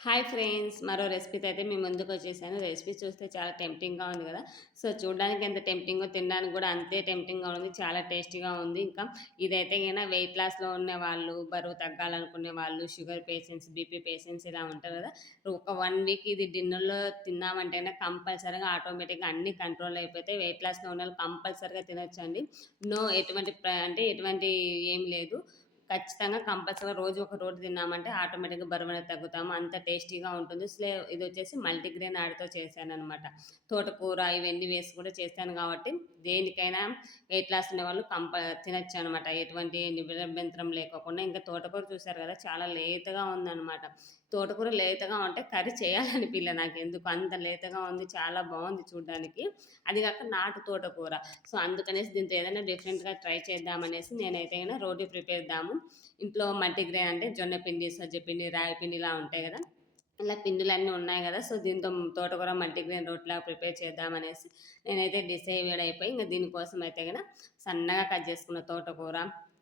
Hi friends! మరో రెసిపీతో అయితే మీ ముందుకొచ్చేసాను. రెసిపీ చూస్తే చాలా టెంప్టింగ్‌గా ఉంది గదా! సో, చూడ్డానికి ఎంత టెంప్టింగో తినడానికి గూడా అంతే టెంప్టింగ్‌గా ఉంది. చాలా టేస్టీగా ఉంది. ఇంకా ఇదైతే గిన వెయిట్ లాస్‌లో ఉన్నవాళ్ళు, బరువు తగ్గాలనుకునే వాళ్ళు, షుగర్ పేషెంట్స్, బీపీ పేషెంట్స్ ఇలా ఉంటారు గదా! ఒక 1 వీక్ ఇది డిన్నర్‌లో తిన్నామంటేనే కంపల్సరీగా ఆటోమేటిక్‌గా అన్నీ కంట్రోల్ అయిపోతాయి. వెయిట్ లాస్‌లో ఉన్నోళ్ళు కంపల్సరీగా తినొచ్చండి. నో ఎటువంటి అంటే ఎటువంటి ఏం లేదు. ఖచ్చితంగా కంపల్సరీగా రోజు ఒక రోటి తిన్నామంటే ఆటోమేటిక్‌గా బరువనేది తగ్గుతాము. అంత టేస్టీగా ఉంటుంది. ఇదొచ్చేసి మల్టీగ్రెయిన్ యాడ్‌తో చేశాననమాట. తోటకూర ఇవన్నీ వేసి కూడా చేశాను కాబట్టి దేనికైనా వెయిట్ లాస్ ఉన్నవాళ్ళు తినొచ్చనమాట. ఎటువంటి నిరభ్యంతరం లేకోకుండా. ఇంకా తోటకూర చూసారు కదా! చాలా లేతగా ఉందనమాట. తోటకూర లేతగా ఉంటే కర్రీ చేయాలనిపియలే నాకెందుకో. అంత లేతగా ఉంది. చాలా బావుంది చూడ్డానికి. అది గాక నాటు తోటకూర. సో, అందుకనేసి దీంతో ఏదైనా డిఫరెంట్‌గా ట్రై చేద్దామనేసి నేనైతే గిన రోటీ ప్రిపేర్‌దాము. ఇంట్లో మల్టీగ్రెయిన్ అంటే జొన్న పిండి, సజ్జ పిండి, రాగి పిండి ఇలా ఉంటాయి గదా! ఇలా పిండిలన్నీ ఉన్నాయి గదా! సో, దీంతో తోటకూర మల్టీగ్రెయిన్ రోటిలాగా ప్రిపేర్ చేద్దామనేసి నేనైతే డిసైడ్ అయిపోయి ఇంక దీనికోసం అయితే గన సన్నగా కట్ చేసుకున్న తోటకూర,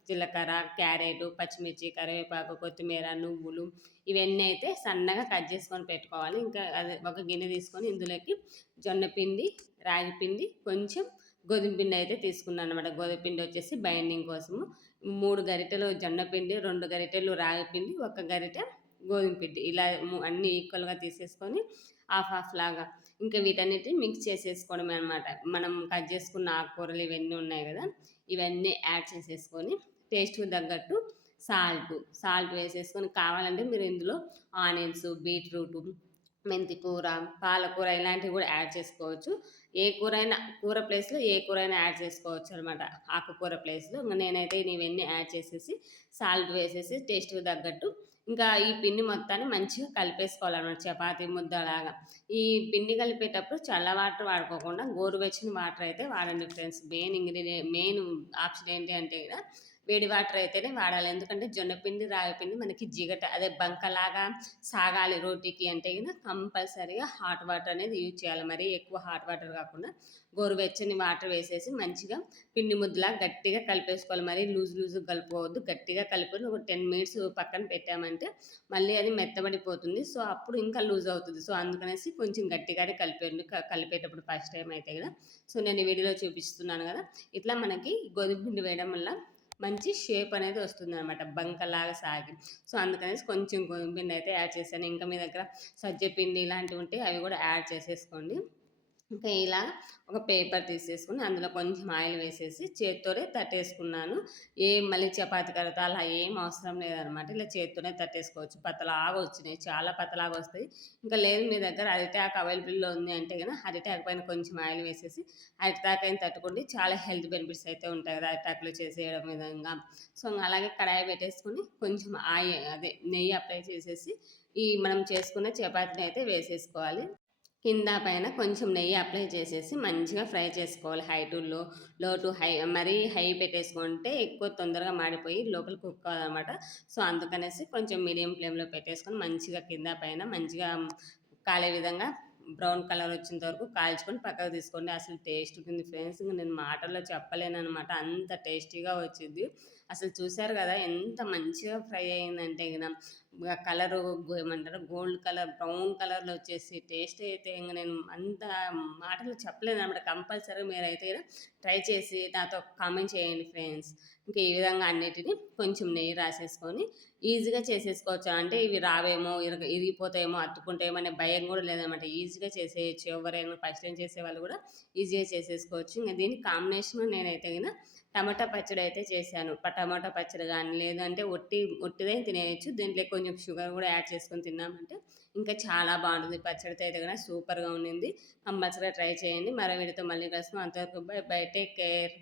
జీలకర్ర, క్యారెటు, పచ్చిమిర్చి, కరివేపాకు, కొత్తిమీర, నువ్వులు ఇవన్నీ అయితే సన్నగా కట్ చేసుకొని పెట్టుకోవాలి. ఇంకా అదే ఒక గిన్నె తీసుకొని ఇందులోకి జొన్న పిండి, రాగి పిండి, కొంచెం గోధుమ పిండి అయితే తీసుకున్నాననమాట. గోధుమ పిండి వచ్చేసి బైండింగ్ కోసము. 3 గరిటెలు జొన్న పిండి, 2 గరిటెలు రాగి పిండి, 1 గరిటె గోధుమ పిండి. ఇలా అన్నీ ఈక్వల్‌గా తీసేసుకొని హాఫ్ హాఫ్ లాగా ఇంకా వీటన్నిటిని మిక్స్ చేసేసుకోవడమే అనమాట. మనం కట్ చేసుకున్న ఆకుకూరలు ఇవన్నీ ఉన్నాయి గదా! ఇవన్నీ యాడ్ చేసేసుకొని టేస్ట్‌కి తగ్గట్టు సాల్ట్ వేసేసుకొని కావాలంటే మీరు ఇందులో ఆనియన్స్, బీట్రూటు, మెంతి కూర, పాలకూర ఇలాంటివి గూడా యాడ్ చేసుకోవచ్చు. ఏ కూరైనా కూర ప్లేస్‌లో ఏ కూరైనా యాడ్ చేసుకోవచ్చనమాట. ఆకుకూర ప్లేస్‌లో. నేనైతే ఇవన్నీ యాడ్ చేసేసి, సాల్ట్ వేసేసి టేస్ట్‌కి తగ్గట్టు ఇంకా ఈ పిండి మొత్తాన్ని మంచిగా కలిపేసుకోవాలనమాట చపాతీ ముద్దలాగా. ఈ పిండి కలిపేటప్పుడు చల్ల వాటర్ వాడుకోకుండా గోరువెచ్చని వాటర్ అయితే వాడండి ఫ్రెండ్స్. మెయిన్ ఆప్షన్ ఏంటి అంటే గన వేడి వాటర్ అయితేనే వాడాలి. ఎందుకంటే జొన్న పిండి, రాగి పిండి మనకి జిగట అదే బంకలాగా సాగాలి రోటీకి అంటే గిన కంపల్సరీగా హాట్ వాటర్ అనేది యూజ్ చేయాలి. మరీ ఎక్కువ హాట్ వాటర్ కాకుండా గోరువెచ్చని వాటర్ వేసేసి మంచిగా పిండి ముద్దలా గట్టిగా కలిపేసుకోవాలి. మరీ లూజ్‌గా కలుపుకోవద్దు. గట్టిగా కలుపుకొని ఒక 10 మినిట్స్ పక్కన పెట్టామంటే మళ్ళీ అది మెత్తబడిపోతుంది. సో, అప్పుడు ఇంకా లూజ్ అవుతుంది. సో, అందుకనేసి కొంచెం గట్టిగానే కలిపేయండి. కలిపేటప్పుడు ఫస్ట్ టైమ్ అయితే గదా! సో, నేను ఈ వీడియోలో చూపిస్తున్నాను గదా! ఇట్లా మనకి గోధుమ పిండి వేయడం వల్ల మంచి షేప్ అనేది వస్తుందనమాట. బంకలాగా సాగి. సో, అందుకనేసి కొంచెం గోధుమ పిండి అయితే యాడ్ చేశాను. ఇంకా మీ దగ్గర సజ్జ పిండి ఇలాంటివి ఉంటే అవి కూడా యాడ్ చేసేసుకోండి. ఇంకా ఇలా ఒక పేపర్ తీసేసుకొని అందులో కొంచెం ఆయిల్ వేసేసి చేత్తోనే తట్టేసుకున్నాను. మళ్ళీ చపాతీ కర్రతో అలా ఏం అవసరం లేదనమాట. ఇలా చేత్తోనే తట్టేసుకోవచ్చు. పతలాగా వచ్చినాయి. చాలా పతలాగా వస్తాయి. ఇంకా లేదు మీ దగ్గర అరిటాకు అవైలబుల్‌లో ఉంది అంటే గన అరిటాకు పైన కొంచెం ఆయిల్ వేసేసి అరిటాకైనా తట్టుకోండి. చాలా హెల్త్ బెనిఫిట్స్ అయితే ఉంటాయి కదా! అరిటాకులో చేసేయడం విధంగా. సో, అలాగే కడాయి పెట్టేసుకొని కొంచెం అదే నెయ్యి అప్లై చేసేసి మనం చేసుకున్న చపాతీని అయితే వేసేసుకోవాలి. కింద పైన కొంచెం నెయ్యి అప్లై చేసేసి మంచిగా ఫ్రై చేసుకోవాలి. లో టు హై మరీ హై పెట్టేసుకుంటే ఎక్కువ తొందరగా మాడిపోయి లోపల కుక్ అవ్వదనమాట. సో, అందుకనేసి కొంచెం మీడియం ఫ్లేమ్‌లో పెట్టేసుకొని మంచిగా కింద పైన మంచిగా కాలే విధంగా బ్రౌన్ కలర్ వచ్చేంత వరకు కాల్చుకొని పక్కకు తీసుకోండి. అసలు టేస్ట్ ఉంటుంది ఫ్రెండ్స్. ఇంక నేను మాటల్లో చెప్పలేననమాట. అంత టేస్టీగా వచ్చిద్ది. అసలు చూసారు గదా! ఎంత మంచిగా ఫ్రై అయిందంటే గిన కలరు ఏమంటారు గోల్డ్ కలర్, బ్రౌన్ కలర్‌లో వచ్చేసి టేస్ట్ అయితే ఇంగ నేను అంత మాటల్లో చెప్పలేననమాట. కంపల్సరీగా మీరైతే ట్రై చేసి నాతో కామెంట్ చేయండి ఫ్రెండ్స్. ఇంకా ఈ విధంగా అన్నిటిని కొంచెం నెయ్యి రాసేసుకొని ఈజీగా చేసేసుకోవచ్చు. అంటే ఇవి రావేమో, ఇరిగిపోతాయేమో, అతుక్కుంటాయేమో అనే భయం గూడా లేదనమాట. ఈజీగా చేసేయొచ్చు. ఎవరైనా ఫస్ట్ టైమ్ చేసేవాళ్ళు గూడా ఈజీగా చేసేసుకోవచ్చు. ఇంక దీనికి కాంబినేషన్ నేనైతే గిన టమాటా పచ్చడి అయితే చేశాను. టమాటా పచ్చడి గాని, లేదంటే ఒట్టిదే తినేయొచ్చు. దీంట్లో కొంచెం షుగర్ గూడా యాడ్ చేసుకొని తిన్నామంటే ఇంకా చాలా బావుంటుంది. పచ్చడితో అయితే గన సూపర్‌గా ఉండింది. కంపల్సరీగా ట్రై చేయండి. మరో వీడియోతో మళ్ళీ కలుసుకుందాం. అంతవరకు బై బై. Take care.